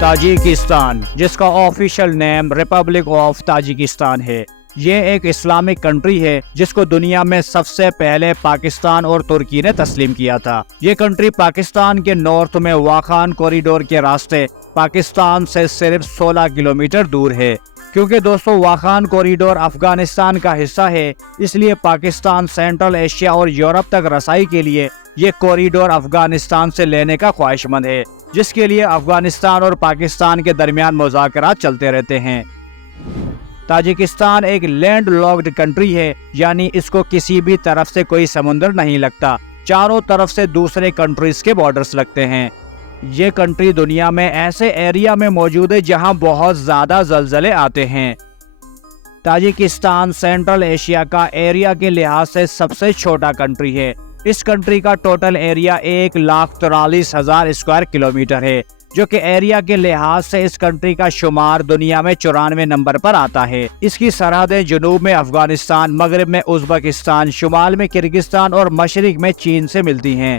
Tajikistan, جس کا official name republic of Tajikistan ہے، یہ ایک اسلامک کنٹری ہے جس کو دنیا میں سب سے پہلے پاکستان اور ترکی نے تسلیم کیا تھا۔ یہ کنٹری پاکستان کے نارتھ میں واخان کوریڈور کے راستے پاکستان سے صرف 16 کلومیٹر دور ہے۔ کیونکہ دوستو واخان کوریڈور افغانستان کا حصہ ہے، اس لیے پاکستان سینٹرل ایشیا اور یورپ تک رسائی کے لیے یہ کوریڈور افغانستان سے لینے کا خواہش مند ہے، جس کے لیے افغانستان اور پاکستان کے درمیان مذاکرات چلتے رہتے ہیں۔ تاجکستان ایک لینڈ لاکڈ کنٹری ہے، یعنی اس کو کسی بھی طرف سے کوئی سمندر نہیں لگتا، چاروں طرف سے دوسرے کنٹریز کے بارڈرز لگتے ہیں۔ یہ کنٹری دنیا میں ایسے ایریا میں موجود ہے جہاں بہت زیادہ زلزلے آتے ہیں۔ تاجکستان سینٹرل ایشیا کا ایریا کے لحاظ سے سب سے چھوٹا کنٹری ہے۔ اس کنٹری کا ٹوٹل ایریا 1,43,000 اسکوائر کلومیٹر ہے، جو کہ ایریا کے لحاظ سے اس کنٹری کا شمار دنیا میں 94 نمبر پر آتا ہے۔ اس کی سرحدیں جنوب میں افغانستان، مغرب میں ازبکستان، شمال میں کرغزستان اور مشرق میں چین سے ملتی ہیں۔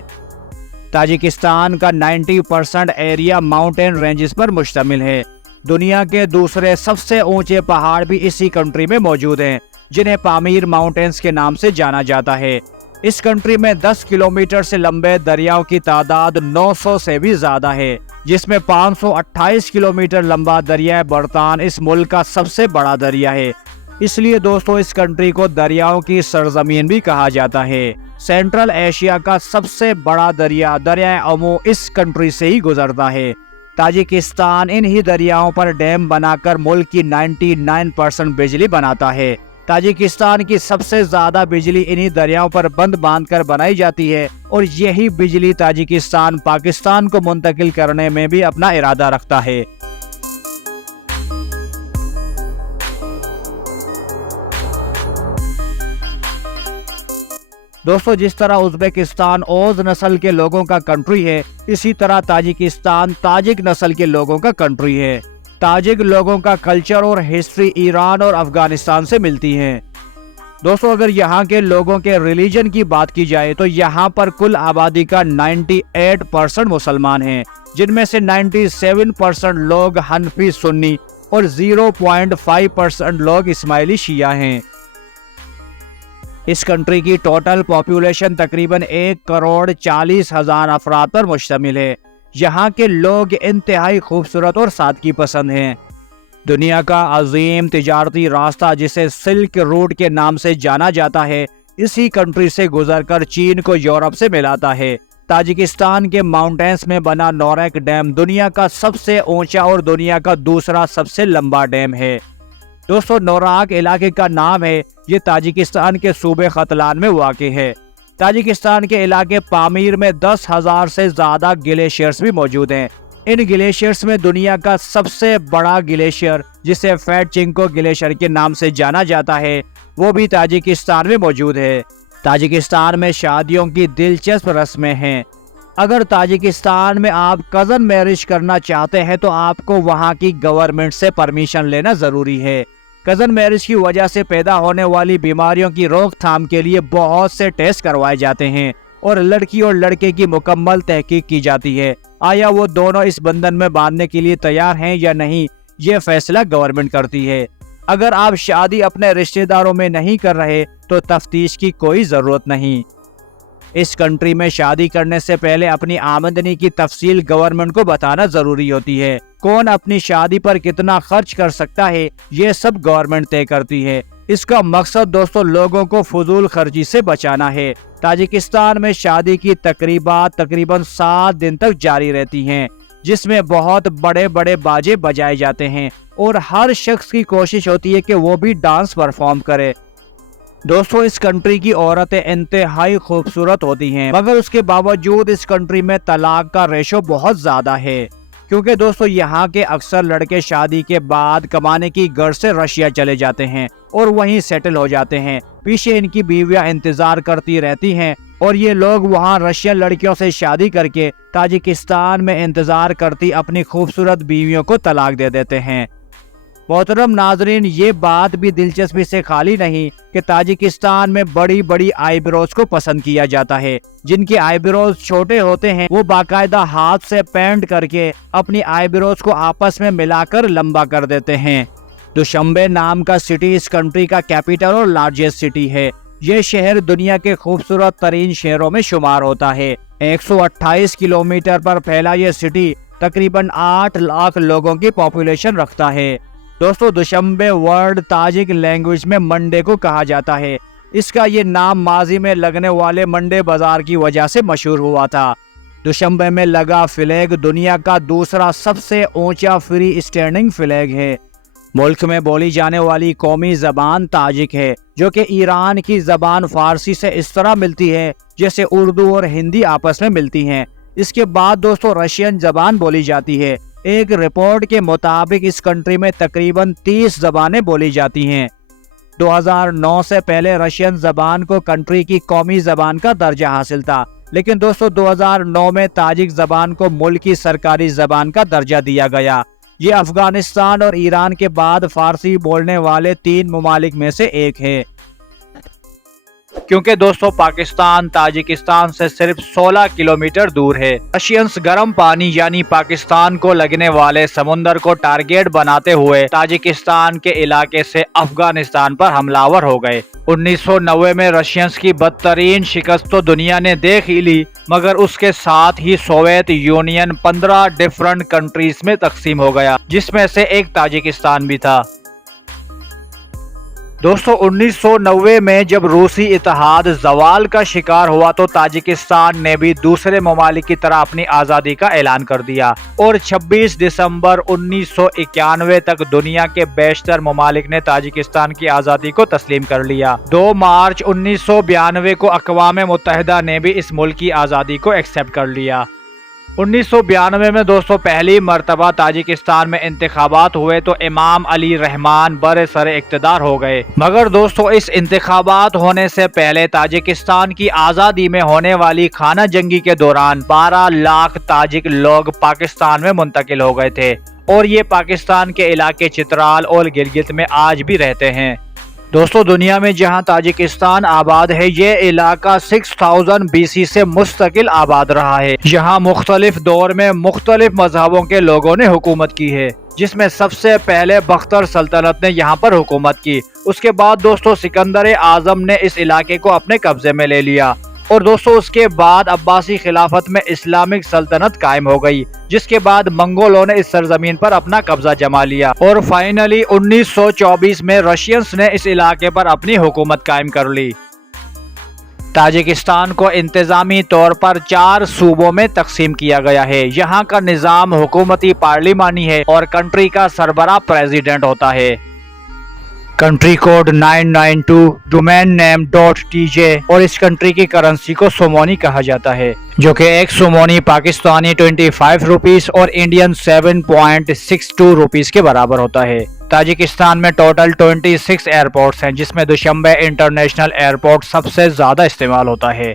تاجکستان کا 90% ایریا ماؤنٹین رینجز پر مشتمل ہے۔ دنیا کے دوسرے سب سے اونچے پہاڑ بھی اسی کنٹری میں موجود ہیں، جنہیں پامیر ماؤنٹینز کے نام سے جانا جاتا ہے۔ اس کنٹری میں 10 کلومیٹر سے لمبے دریاؤں کی تعداد 900 سے بھی زیادہ ہے، جس میں 528 کلومیٹر لمبا دریائے برطان اس ملک کا سب سے بڑا دریا ہے۔ اس لیے دوستو اس کنٹری کو دریاؤں کی سرزمین بھی کہا جاتا ہے۔ سینٹرل ایشیا کا سب سے بڑا دریا دریائے امو اس کنٹری سے ہی گزرتا ہے۔ تاجکستان انہی دریاؤں پر ڈیم بنا کر ملک کی 99% بجلی بناتا ہے۔ تاجکستان کی سب سے زیادہ بجلی انہی دریاؤں پر بند باندھ کر بنائی جاتی ہے، اور یہی بجلی تاجکستان پاکستان کو منتقل کرنے میں بھی اپنا ارادہ رکھتا ہے۔ دوستو جس طرح ازبکستان اوز نسل کے لوگوں کا کنٹری ہے، اسی طرح تاجکستان تاجک نسل کے لوگوں کا کنٹری ہے۔ تاجک لوگوں کا کلچر اور ہسٹری ایران اور افغانستان سے ملتی ہے۔ دوستو اگر یہاں کے لوگوں کے ریلیجن کی بات کی جائے تو یہاں پر کل آبادی کا 98% مسلمان ہیں، جن میں سے 97% لوگ حنفی سنی اور 0.5% لوگ اسماعیلی شیعہ ہیں۔ اس کنٹری کی ٹوٹل پاپولیشن تقریباً 1,40,000 افراد پر مشتمل ہے۔ یہاں کے لوگ انتہائی خوبصورت اور سادگی پسند ہیں۔ دنیا کا عظیم تجارتی راستہ جسے سلک روٹ کے نام سے جانا جاتا ہے، اسی کنٹری سے گزر کر چین کو یورپ سے ملاتا ہے۔ تاجکستان کے ماؤنٹینز میں بنا نوریک ڈیم دنیا کا سب سے اونچا اور دنیا کا دوسرا سب سے لمبا ڈیم ہے۔ دوستو نوراک علاقے کا نام ہے، یہ تاجکستان کے صوبے ختلان میں واقع ہے۔ تاجکستان کے علاقے پامیر میں 10,000 سے زیادہ گلیشیئرز بھی موجود ہیں۔ ان گلیشیئرز میں دنیا کا سب سے بڑا گلیشیئر جسے فیٹ چنکو گلیشیئر کے نام سے جانا جاتا ہے، وہ بھی تاجکستان میں موجود ہے۔ تاجکستان میں شادیوں کی دلچسپ رسمیں ہیں۔ اگر تاجکستان میں آپ کزن میرج کرنا چاہتے ہیں تو آپ کو وہاں کی گورنمنٹ سے پرمیشن لینا ضروری ہے۔ کزن میرج کی وجہ سے پیدا ہونے والی بیماریوں کی روک تھام کے لیے بہت سے ٹیسٹ کروائے جاتے ہیں، اور لڑکی اور لڑکے کی مکمل تحقیق کی جاتی ہے۔ آیا وہ دونوں اس بندھن میں باندھنے کے لیے تیار ہیں یا نہیں، یہ فیصلہ گورنمنٹ کرتی ہے۔ اگر آپ شادی اپنے رشتہ داروں میں نہیں کر رہے تو تفتیش کی کوئی ضرورت نہیں۔ اس کنٹری میں شادی کرنے سے پہلے اپنی آمدنی کی تفصیل گورنمنٹ کو بتانا ضروری ہوتی ہے۔ کون اپنی شادی پر کتنا خرچ کر سکتا ہے، یہ سب گورنمنٹ طے کرتی ہے۔ اس کا مقصد دوستو لوگوں کو فضول خرچی سے بچانا ہے۔ تاجکستان میں شادی کی تقریبات تقریباً 7 دن تک جاری رہتی ہیں، جس میں بہت بڑے بڑے باجے بجائے جاتے ہیں، اور ہر شخص کی کوشش ہوتی ہے کہ وہ بھی ڈانس پرفارم کرے۔ دوستو اس کنٹری کی عورتیں انتہائی خوبصورت ہوتی ہیں، مگر اس کے باوجود اس کنٹری میں طلاق کا ریشو بہت زیادہ ہے، کیونکہ دوستو یہاں کے اکثر لڑکے شادی کے بعد کمانے کی غرض سے رشیا چلے جاتے ہیں اور وہیں سیٹل ہو جاتے ہیں۔ پیچھے ان کی بیویاں انتظار کرتی رہتی ہیں، اور یہ لوگ وہاں رشین لڑکیوں سے شادی کر کے تاجکستان میں انتظار کرتی اپنی خوبصورت بیویوں کو طلاق دے دیتے ہیں۔ मोहतरम नाजरीन, ये बात भी दिलचस्पी से खाली नहीं कि ताजिकिस्तान में बड़ी बड़ी आईब्रोज को पसंद किया जाता है। जिनके आईब्रोज छोटे होते हैं वो बाकायदा हाथ से पेंट करके अपनी आईब्रोज को आपस में मिलाकर लंबा कर देते हैं। दुशंबे नाम का सिटी इस कंट्री का कैपिटल और लार्जेस्ट सिटी है। ये शहर दुनिया के खूबसूरत तरीन शहरों में शुमार होता है। 128 किलोमीटर पर फैला ये सिटी तकरीबन 8 लाख लोगों की पॉपुलेशन रखता है। दोस्तों, दुशंबे वर्ड ताजिक लैंग्वेज में मंडे को कहा जाता है। इसका ये नाम माजी में लगने वाले मंडे बाजार की वजह से मशहूर हुआ था। दुशंबे में लगा फ्लैग दुनिया का दूसरा सबसे ऊंचा फ्री स्टैंडिंग फ्लैग है। मुल्क में बोली जाने वाली कौमी जबान ताजिक है, जो कि ईरान की जबान फारसी से इस तरह मिलती है जैसे उर्दू और हिंदी आपस में मिलती हैं। इसके बाद दोस्तों रशियन जबान बोली जाती है। एक रिपोर्ट के मुताबिक इस कंट्री में तकरीबन 30 जबानें बोली जाती हैं। 2009 से पहले रशियन जबान को कंट्री की कौमी जबान का दर्जा हासिल था, लेकिन दोस्तों 2009 में ताजिक जबान को मुल्क की सरकारी जबान का दर्जा दिया गया। ये अफगानिस्तान और ईरान के बाद फारसी बोलने वाले 3 ममालिक में से एक है। क्योंकि दोस्तों पाकिस्तान ताजिकिस्तान से सिर्फ 16 किलोमीटर दूर है। रशियंस गर्म पानी यानी पाकिस्तान को लगने वाले समुंदर को टारगेट बनाते हुए ताजिकिस्तान के इलाके से अफगानिस्तान पर हमलावर हो गए। 1990 में रशियंस की बदतरीन शिकस्त तो दुनिया ने देख ही ली, मगर उसके साथ ही सोवियत यूनियन 15 डिफरेंट कंट्रीज में तकसीम हो गया, जिसमें से एक ताजिकिस्तान भी था। दोस्तों 1990 में जब रूसी इत्तेहाद जवाल का शिकार हुआ तो ताजिकिस्तान ने भी दूसरे ममालिक की तरह अपनी आज़ादी का ऐलान कर दिया और 26 दिसंबर 1991 तक दुनिया के बेशतर ममालिक ने ताजिकिस्तान की आज़ादी को तस्लीम कर लिया। 2 मार्च 1992 को अक़वाम मुत्तहिदा ने भी इस मुल्क की आज़ादी को एक्सेप्ट कर लिया। 1992 में दोस्तों पहली मर्तबा ताजिकिस्तान में इंतखाबात हुए तो इमाम अली रहमान बरे सरे इक़्तिदार हो गए। मगर दोस्तों इस इंतखाबात होने से पहले ताजिकिस्तान की आज़ादी में होने वाली खाना जंगी के दौरान 12 लाख ताजिक लोग पाकिस्तान में मुंतकिल हो गए थे और ये पाकिस्तान के इलाके चित्राल और गिलगित में आज भी रहते हैं। दोस्तों दुनिया में जहां ताजिकिस्तान आबाद है, ये इलाका 6000 BC से मुस्तकिल आबाद रहा है। यहाँ मुख्तलिफ दौर में मुख्तलिफ मजहबों के लोगों ने हुकूमत की है, जिसमें सबसे पहले बख्तर सल्तनत ने यहाँ पर हुकूमत की। उसके बाद दोस्तों सिकंदर आजम ने इस इलाके को अपने कब्जे में ले लिया और दोस्तों उसके बाद अब्बासी खिलाफत में इस्लामिक सल्तनत कायम हो गई, जिसके बाद मंगोलों ने इस सरजमीन पर अपना कब्जा जमा लिया और फाइनली 1924 में रशियंस ने इस इलाके पर अपनी हुकूमत कायम कर ली। ताजिकिस्तान को इंतजामी तौर पर 4 सूबों में तकसीम किया गया है। यहाँ का निज़ाम हुकूमती पार्लिमानी है और कंट्री का सरबराह प्रेसिडेंट होता है। Country code 992, domain name .tj और इस कंट्री की करेंसी को सोमोनी कहा जाता है, जो कि एक सोमोनी पाकिस्तानी 25 रुपीस और इंडियन 7.62 रुपीस के बराबर होता है। ताजिकिस्तान में टोटल 26 एयरपोर्ट्स हैं, जिसमें दुशंबे इंटरनेशनल एयरपोर्ट सबसे ज्यादा इस्तेमाल होता है।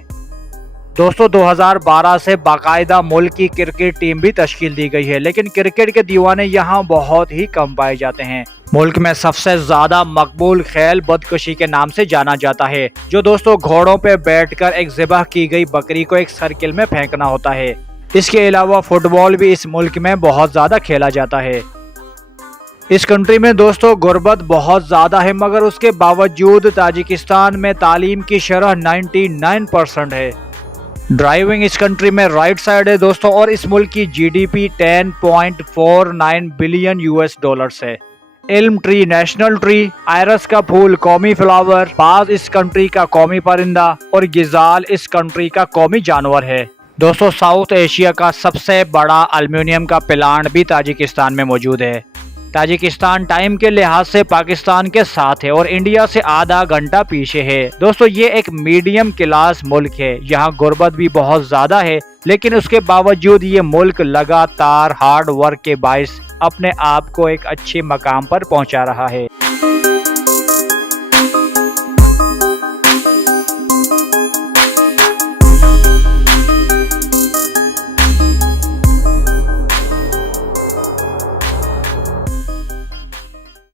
दोस्तों 2012 से बाकायदा मुल्क की क्रिकेट टीम भी तश्कील दी गई है, लेकिन क्रिकेट के दीवाने यहाँ बहुत ही कम पाए जाते हैं। मुल्क में सबसे ज्यादा मकबूल खेल बदकशी के नाम से जाना जाता है, जो दोस्तों घोड़ों पे बैठकर एक ज़िबह की गई बकरी को एक सर्किल में फेंकना होता है। इसके अलावा फुटबॉल भी इस मुल्क में बहुत ज्यादा खेला जाता है। इस कंट्री में दोस्तों गुर्बत बहुत ज्यादा है, मगर उसके बावजूद ताजिकिस्तान में तालीम की शरह 99% है। ड्राइविंग इस कंट्री में राइट साइड है दोस्तों, और इस मुल्क की GDP 10.49 बिलियन US है। इल्म ट्री नेशनल ट्री, आयरस का फूल कौमी फ्लावर, बाज इस कंट्री का कौमी परिंदा और गिजाल इस कंट्री का कौमी जानवर है। दोस्तों साउथ एशिया का सबसे बड़ा एल्युमिनियम का प्लांट भी ताजिकिस्तान में मौजूद है। ताजिकिस्तान टाइम के लिहाज से पाकिस्तान के साथ है और इंडिया से आधा घंटा पीछे है। दोस्तों ये एक मीडियम क्लास मुल्क है, यहाँ गुर्बत भी बहुत ज्यादा है, लेकिन उसके बावजूद ये मुल्क लगातार हार्ड वर्क के बाइस अपने आप को एक अच्छे मकाम पर पहुंचा रहा है।